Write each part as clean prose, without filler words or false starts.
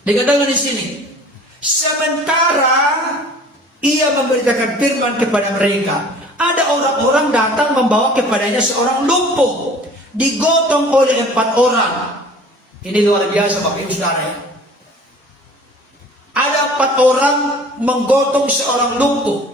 Dikatakan di sini, sementara ia memberitakan firman kepada mereka, ada orang-orang datang membawa kepadanya seorang lumpuh, digotong oleh 4 orang. Ini luar biasa Bapak Ibu Saudara ya. Ada 4 orang menggotong seorang lumpuh.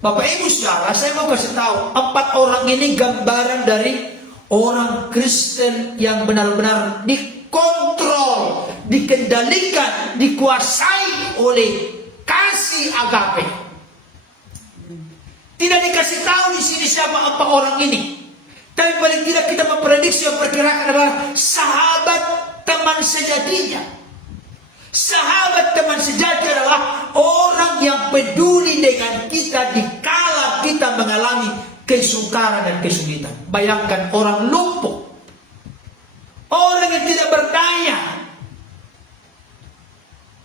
Bapak Ibu Saudara, saya mau kasih tahu, 4 orang ini gambaran dari orang Kristen yang benar-benar dikontrol, dikendalikan, dikuasai oleh kasih agape. Tidak dikasih tahu di sini siapa 4 orang ini. Tapi paling tidak kita memprediksi, memperkirakan adalah sahabat teman sejatinya. Sahabat teman sejati adalah orang yang peduli dengan kita dikala kita mengalami kesukaran dan kesulitan. Bayangkan orang lumpuh, orang yang tidak berdaya.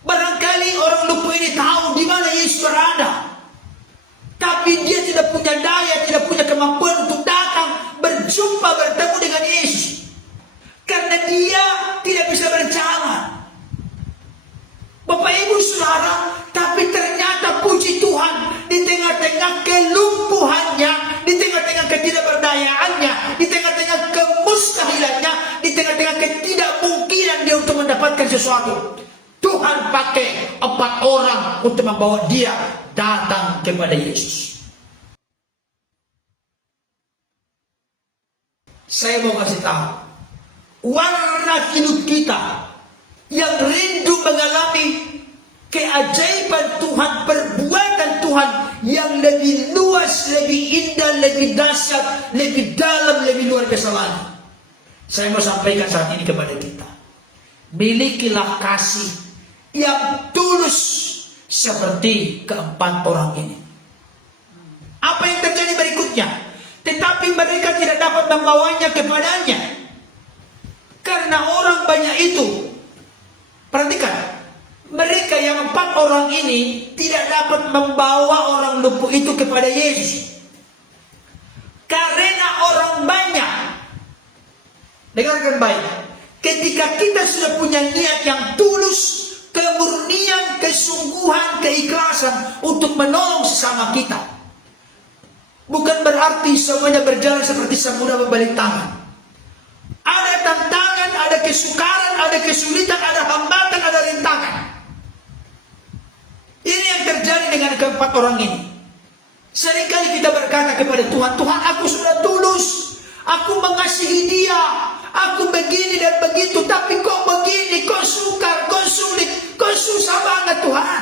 Barangkali orang lumpuh ini tahu di mana Yesus berada, tapi dia tidak punya daya, tidak punya kemampuan untuk datang berjumpa, bertemu dengan Yesus, karena dia tidak bisa berjalan. Bapak Ibu Saudara, tapi ternyata puji Tuhan, di tengah-tengah kelumpuhannya, di tengah-tengah ketidakberdayaannya, di tengah-tengah kemustahilannya, di tengah-tengah ketidakmungkinan dia untuk mendapatkan sesuatu, Tuhan pakai 4 orang untuk membawa dia datang kepada Yesus. Saya mau kasih tahu, warna hidup kita yang rindu mengalami keajaiban Tuhan, perbuatan Tuhan yang lebih luas, lebih indah, lebih dahsyat, lebih dalam, lebih luar biasa lagi. Saya mau sampaikan saat ini kepada kita, milikilah kasih yang tulus seperti 4 orang ini. Apa yang terjadi berikutnya? Tetapi mereka tidak dapat membawanya kepadanya, karena orang banyak itu. Perhatikan, mereka yang 4 orang ini tidak dapat membawa orang lumpuh itu kepada Yesus, karena orang banyak. Dengarkan baik, ketika kita sudah punya niat yang tulus, kemurnian, kesungguhan, keikhlasan untuk menolong sesama kita, bukan berarti semuanya berjalan seperti semula membalik tangan. Ada tantangan, ada kesukaran, ada kesulitan, ada hambatan, ada rintangan. Ini yang terjadi dengan ke-4 orang ini. Seringkali kita berkata kepada Tuhan, Tuhan, aku sudah tulus, aku mengasihi dia, aku begini dan begitu, tapi kok begini, kok sukar, kok sulit, kok susah banget Tuhan.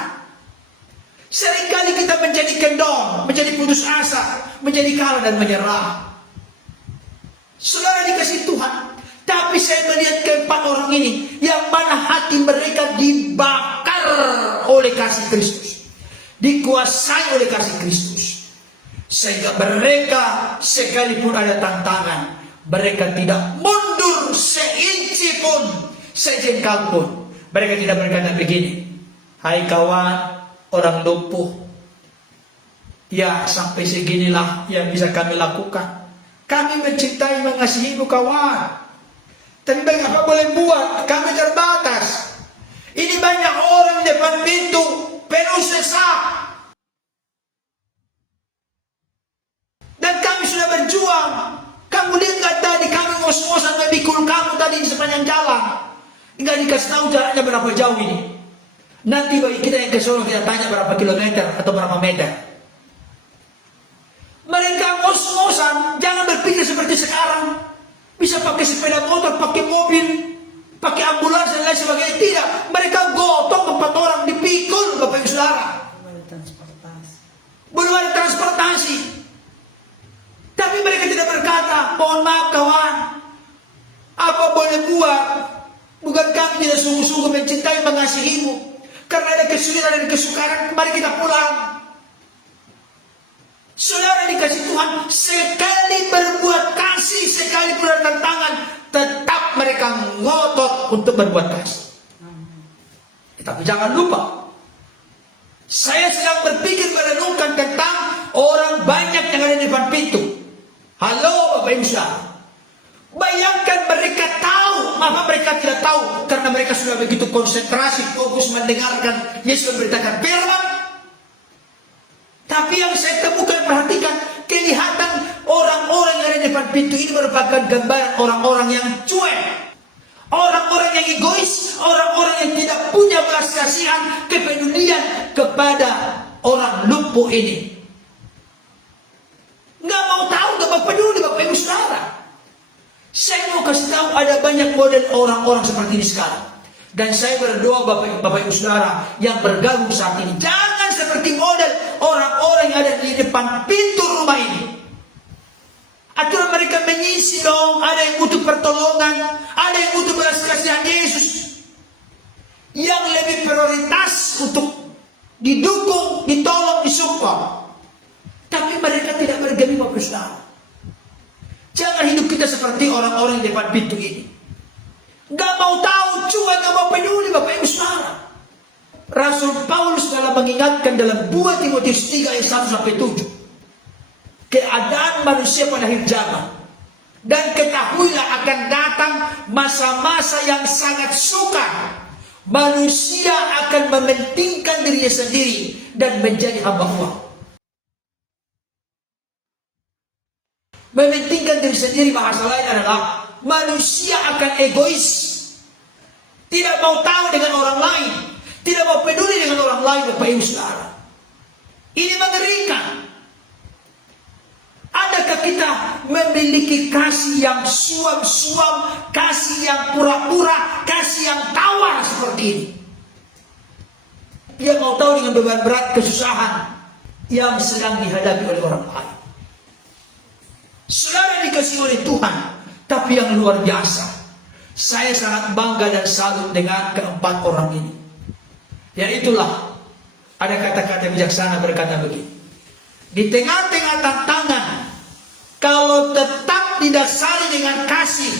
Seringkali kita menjadi kendor, menjadi putus asa, menjadi kalah dan menyerah. Saudara dikasih Tuhan, tapi saya melihat ke-4 orang ini, yang mana hati mereka dibakar oleh kasih Kristus, dikuasai oleh kasih Kristus, sehingga mereka sekalipun ada tantangan, mereka tidak mundur seinci pun, sejengkal pun. Mereka tidak berkata begini, hai kawan, orang lumpuh, ya sampai seginilah yang bisa kami lakukan. Kami mencintai, mengasihimu kawan, tapi apa boleh buat, kami terbatas. Ini banyak orang di depan pintu, penuh sesak, dan kami sudah berjuang. Kamu lihat gak tadi, kami ngos-ngosan memikul kamu tadi di sepanjang jalan. Enggak dikasih tahu jaraknya berapa jauh ini. Nanti bagi kita yang ke Solo, kita tanya berapa kilometer atau berapa meter. Mereka ngos-ngosan, jangan berpikir seperti sekarang, bisa pakai sepeda motor, pakai mobil, pakai ambulans dan lain sebagainya. Tidak, mereka gotong 4 orang, dipikul Bapak Ibu Saudara. Belum ada transportasi. Tapi mereka tidak berkata, mohon maaf kawan, apa boleh buat, bukan kami tidak sungguh-sungguh mencintai, mengasihimu, karena ada kesulitan dan kesukaran, mari kita pulang. Saudara dikasih Tuhan, sekali berbuat kasih, sekali pun ada tantangan, tetap mereka ngotot untuk berbuat kasih. Tapi jangan lupa, saya sedang berpikir merenungkan tentang orang banyak yang ada di depan pintu. Halo Bapak Ibu Saudara, Bayangkan mereka tahu, apa mereka tidak tahu karena mereka sudah begitu konsentrasi, fokus mendengarkan Yesus memberitakan firman. Tapi yang saya temukan, perhatikan, kelihatan orang-orang yang ada di depan pintu ini merupakan gambaran orang-orang yang cuek, orang-orang yang egois, orang-orang yang tidak punya belas kasihan, kepedulian kepada orang lumpuh ini. Nggak mau tahu, nggak mau peduli, Bapak Ibu Saudara. Saya mau kasih tahu ada banyak model orang-orang seperti ini sekarang. Dan saya berdoa Bapak Ibu Saudara yang bergabung saat ini, jangan seperti model orang-orang yang ada di depan pintu rumah ini. Aturan mereka menyisi dong, ada yang butuh pertolongan, ada yang butuh belas kasihan Yesus. Yang lebih prioritas untuk didukung, ditolong, disupport. Tapi mereka tidak bergemi Bapak Ibu Saudara. Jangan hidup kita seperti orang-orang di depan pintu ini. Gak mau tahu, cuma gak mau peduli Bapak Ibu Saudara. Rasul Paulus dalam mengingatkan dalam 2 Timotius 3 ayat 1-7. Keadaan manusia pada akhir zaman. Dan ketahuilah akan datang masa-masa yang sangat sukar. Manusia akan mementingkan dirinya sendiri dan menjadi hamba uang. Mementingkan diri sendiri, bahasa lain adalah manusia akan egois, tidak mau tahu dengan orang lain, tidak mau peduli dengan orang lain. Bapak Ibu Saudara, ini mengerikan. Adakah kita memiliki kasih yang suam-suam, kasih yang pura-pura, kasih yang tawar seperti ini? Dia mau tahu dengan beban berat, kesusahan yang sedang dihadapi oleh orang lain. Saudara dikasih oleh Tuhan, tapi yang luar biasa. Saya sangat bangga dan salut dengan keempat orang ini. Ya itulah, ada kata-kata bijaksana berkata begini. Di tengah-tengah tantangan, kalau tetap didasari dengan kasih,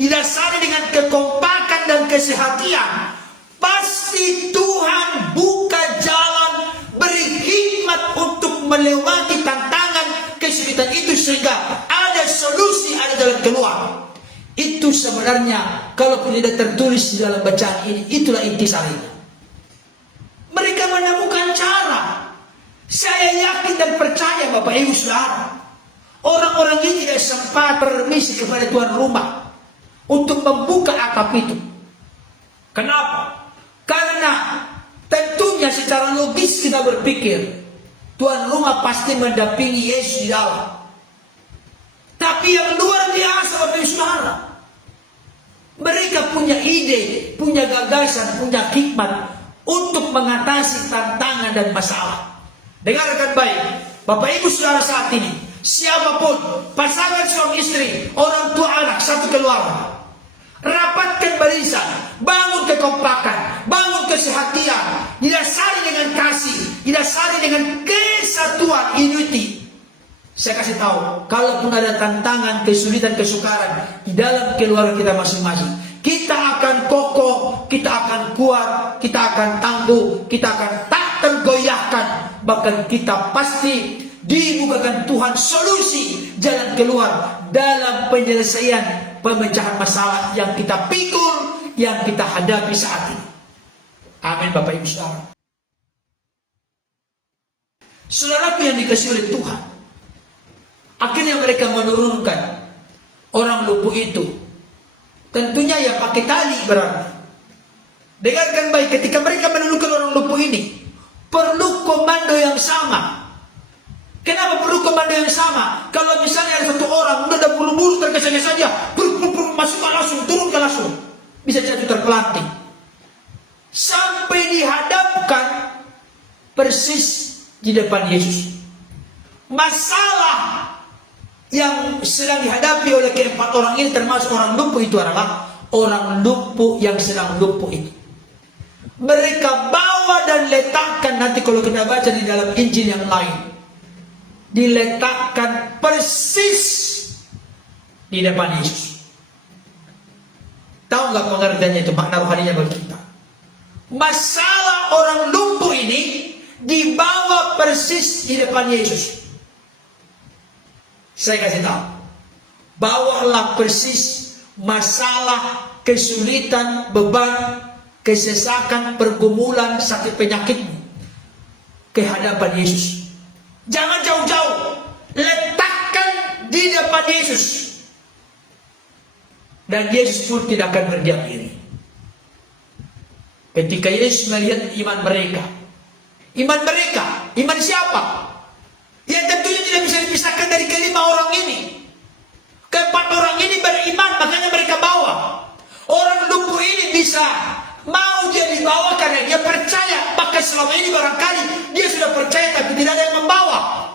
didasari dengan kekompakan dan kesehatian, pasti Tuhan buka jalan, beri hikmat untuk melewati tantangan, kesulitan itu, sehingga ada solusi, ada jalan keluar. Itu sebenarnya kalau tidak tertulis di dalam bacaan ini, itulah intisarinya. Mereka menemukan cara. Saya yakin dan percaya Bapak Ibu Saudara, orang-orang ini tidak sempat permisi kepada tuan rumah untuk membuka atap itu. Kenapa? Karena tentunya secara logis kita berpikir tuan rumah pasti mendampingi Yesus di dalam. Tapi yang luar biasa Bapak Ibu Saudara, mereka punya ide, punya gagasan, punya hikmat untuk mengatasi tantangan dan masalah. Dengarkan baik Bapak Ibu Saudara saat ini, siapapun, pasangan suami istri, orang tua anak, satu keluarga, rapatkan barisan, bangun kekompakan, bangun kesehatian, didasari dengan kasih, didasari dengan kesatuan, unity. Saya kasih tahu, kalaupun ada tantangan, kesulitan, kesukaran di dalam keluarga kita masing-masing, kita akan kokoh, kita akan kuat, kita akan tangguh, kita akan tak tergoyahkan. Bahkan kita pasti dibukakan Tuhan solusi, jalan keluar dalam penyelesaian pemecahan masalah yang kita pikul, yang kita hadapi saat ini. Amin Bapak Ibu Saudara. Saudaraku yang dikasihi oleh Tuhan, akhirnya mereka menurunkan orang lumpuh itu. Tentunya ya pakai tali berarti. Dengarkan baik, ketika mereka menurunkan orang lumpuh ini, perlu komando yang sama. Kenapa perlu komando yang sama? Kalau misalnya ada satu orang udah buru-buru tergesa-gesa saja, masukkan langsung, turunkan langsung, bisa jatuh terpelanting. Sampai dihadapkan persis di depan Yesus. Masalah yang sedang dihadapi oleh keempat orang ini, termasuk orang lumpuh itu, adalah orang lumpuh yang sedang lumpuh itu. Mereka bawa dan letakkan, nanti kalau kita baca di dalam Injil yang lain, diletakkan persis di depan Yesus. Tahu nggak pengertiannya itu, makna rohaninya bagi kita? Masalah orang lumpuh ini dibawa persis di depan Yesus. Saya kasih tahu, Bawalah persis masalah, kesulitan, beban, kesesakan, pergumulan, sakit penyakitmu ke hadapan Yesus. Jangan jauh-jauh, letakkan di depan Yesus. Dan Yesus pun tidak akan berdiam diri. Ketika Yesus melihat iman mereka, iman siapa? Yang tentunya tidak bisa dipisahkan dari kelima orang ini. Keempat orang ini beriman, makanya mereka bawa. Orang lumpuh ini bisa mau dia dibawa karena dia percaya. Maka selama ini barangkali dia sudah percaya tapi tidak ada yang membawa.